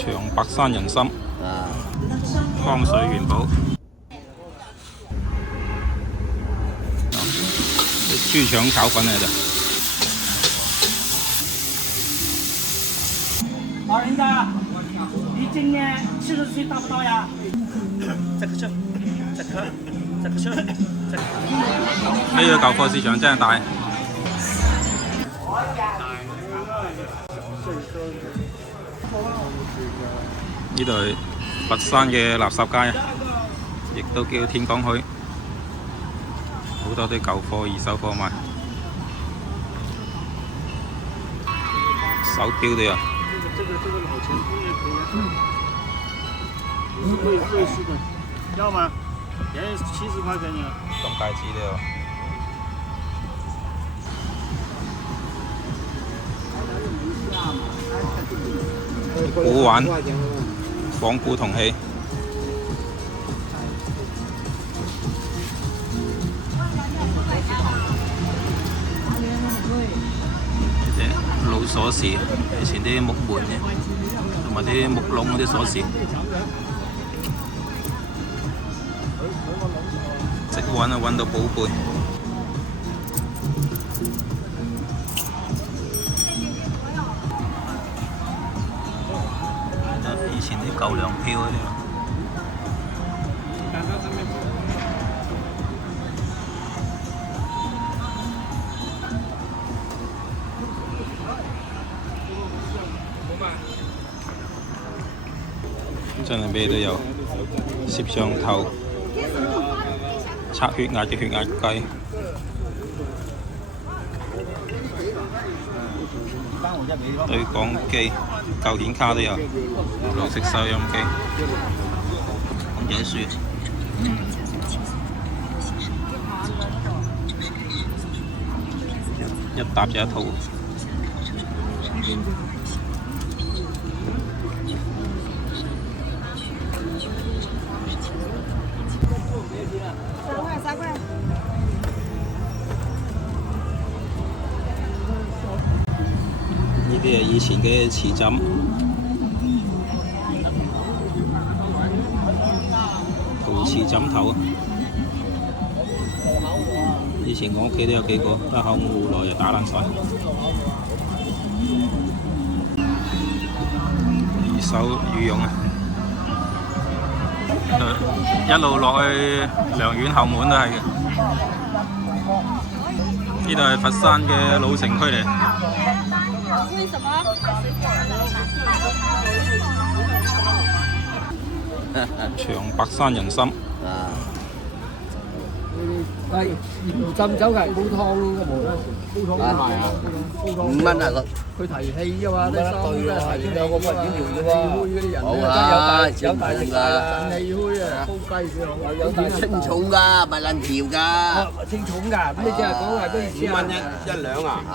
長白山人參，江水元寶，豬腸炒粉嚟嘅。老人家，你今年70岁到不到呀？这个是，这个是，呢個舊貨市場真係大。呢度係佛山嘅垃圾街，亦都叫天光墟，好多啲舊貨、二手貨賣。手錶都有。这个老钱包也可以啊。贵是的，要吗？便宜70块钱呢。咁大支都有。古玩、仿古銅器。呢隻老鎖匙，以前啲木門嘅，同埋啲木籠嗰啲鎖匙。識揾啊，揾到寶貝。以前啲舊糧票嗰啲。真係咩都有，攝像頭、測血壓嘅血壓計，對講機、舊顯卡都有，綠色收音機，空姐書，一沓就一套。呢啲係以前嘅瓷枕，陶瓷枕頭。以前我屋企都有幾個，不過後來又打爛晒。二手羽絨啊！一路落去良苑後門都係嘅。呢度係佛山嘅老城區嚟。為什麼？長白山人參。係鹽浸酒嘅，煲湯應該冇啦，煲湯賣啊，煲湯5蚊啊佢提氣啫嘛，啲參咧提2個乜嘢料啫喎，氣嗰啲人咧有大食大啦，氣虛啊，煲雞嘅好，有大清重㗎，唔係撚條㗎，清重㗎，咁你即係講係嗰5蚊一兩啊？啊，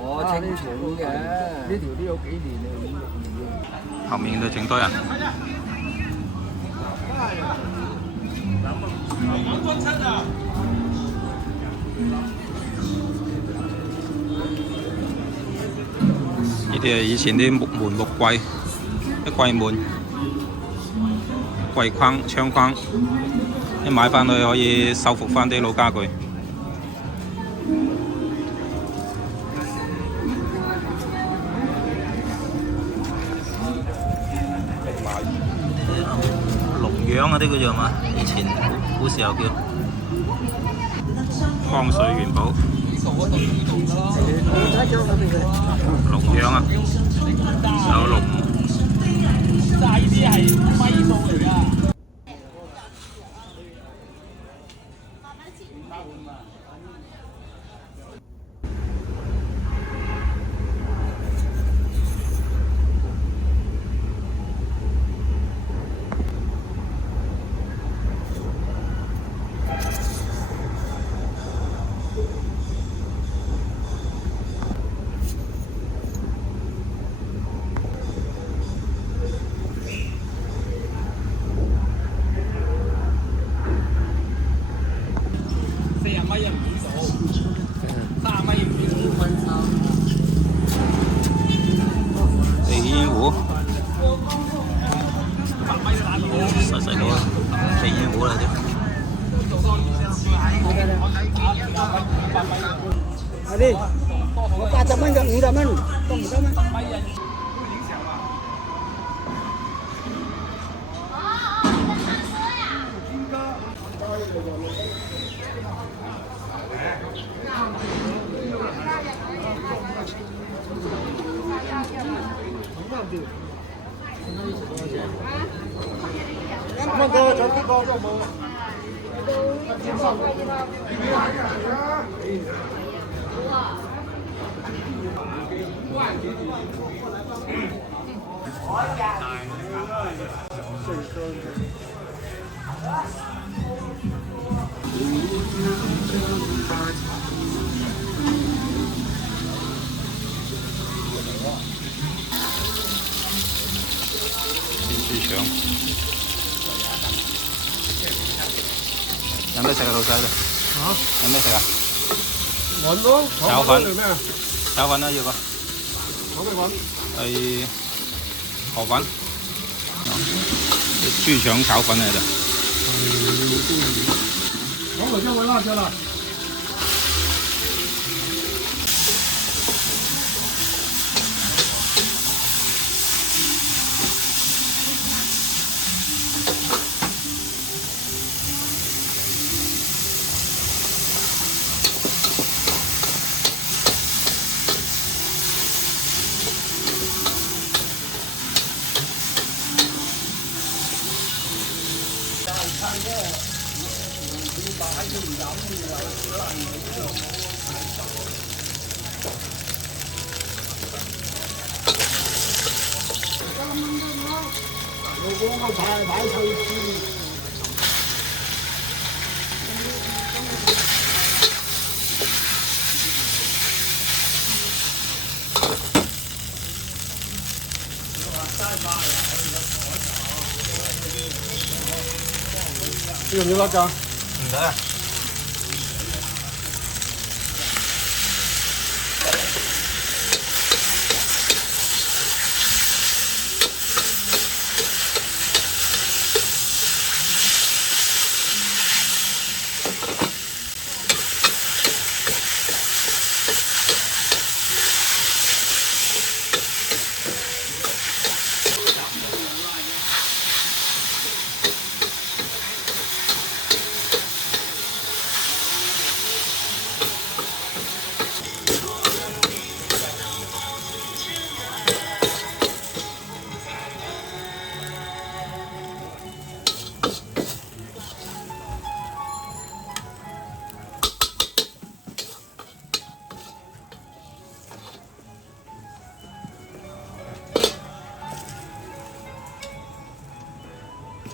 哦，清重嘅，呢條都有幾年啦，5、6年。後面都整多人。呢啲係以前啲木門木櫃，啲櫃門、櫃框、窗框，一買翻去可以修復翻啲老家具。龍樣嗰啲叫做嘛？以前古時候叫江水元寶。龍樣啊，有龍。呢啲係米數嚟㗎。細細個，肥嘢冇啦啲。快啲，我80蚊嘅50蚊，都唔得咩？乜個就邊個都冇。豬腸有咩食啊，老細？有咩食啊？揾咯，炒粉咩啊？炒粉啦，要個炒咩粉？係河粉，啲豬腸炒粉嚟㗎。好，我就揾辣椒啦。要唔要辣椒？唔使啊。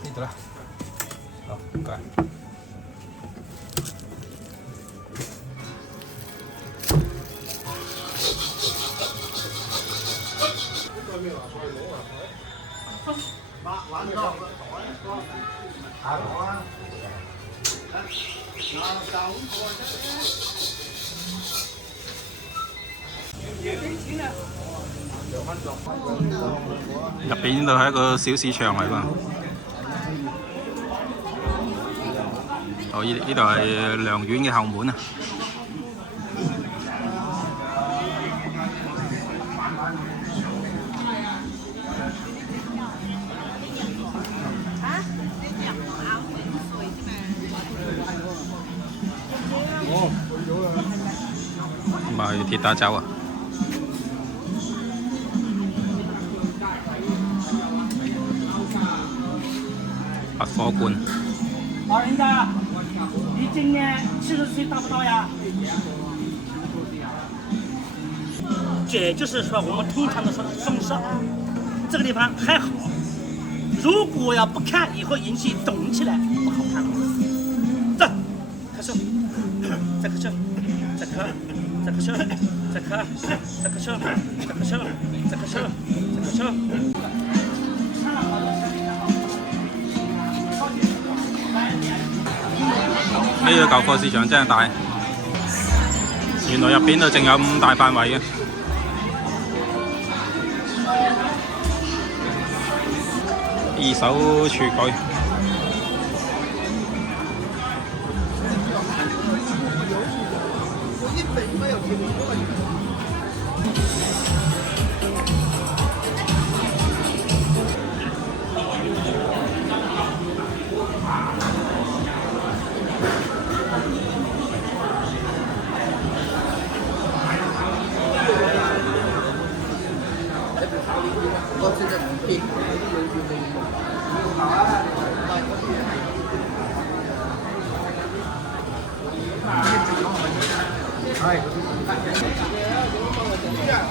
呢度啦，好，唔該。入邊呢度係一個小市場嚟㗎。哦，呢度係良苑嘅後門啊！賣鐵打酒啊！拔火罐。老人家，你今年70岁达不到呀？这就是说我们通常的说的风色，这个地方还好。如果要不看，以后引起动起来不好看了。走，咳嗽，再咳嗽，再咳，再咳嗽，再咳，再咳嗽，再咳嗽，再咳嗽，再咳嗽。呢個舊貨市場真係大，原來入邊度淨有咁大範圍嘅。二手廚具。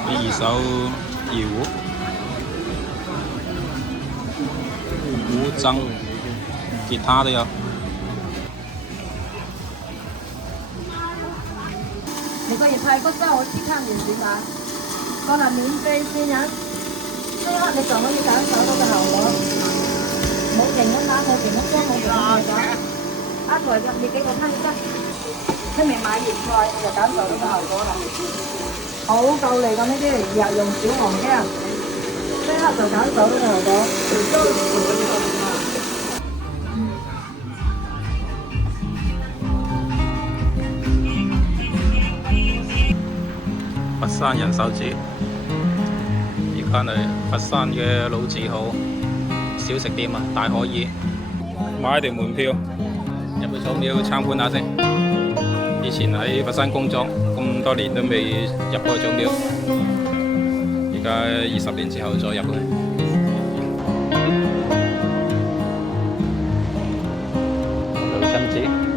二手二胡、古箏、吉他都有。你個月泰國真係我即刻完點解？個係免費先人，即刻你就可以感受到個效果。冇勁咁打，冇勁咁裝，冇勁咁嘢打。一台入面幾個吞質，佢未買完菜我就感受到個效果啦。好夠力㗎呢啲，日用小黃姜，即刻就感受到個效果。佛山人手節，而家係佛山嘅老字號小食店啊，大可以買條門票入去祖廟參觀下先。以前喺佛山工作咁多年都未入過祖廟，而家20年之後再入去。母親節。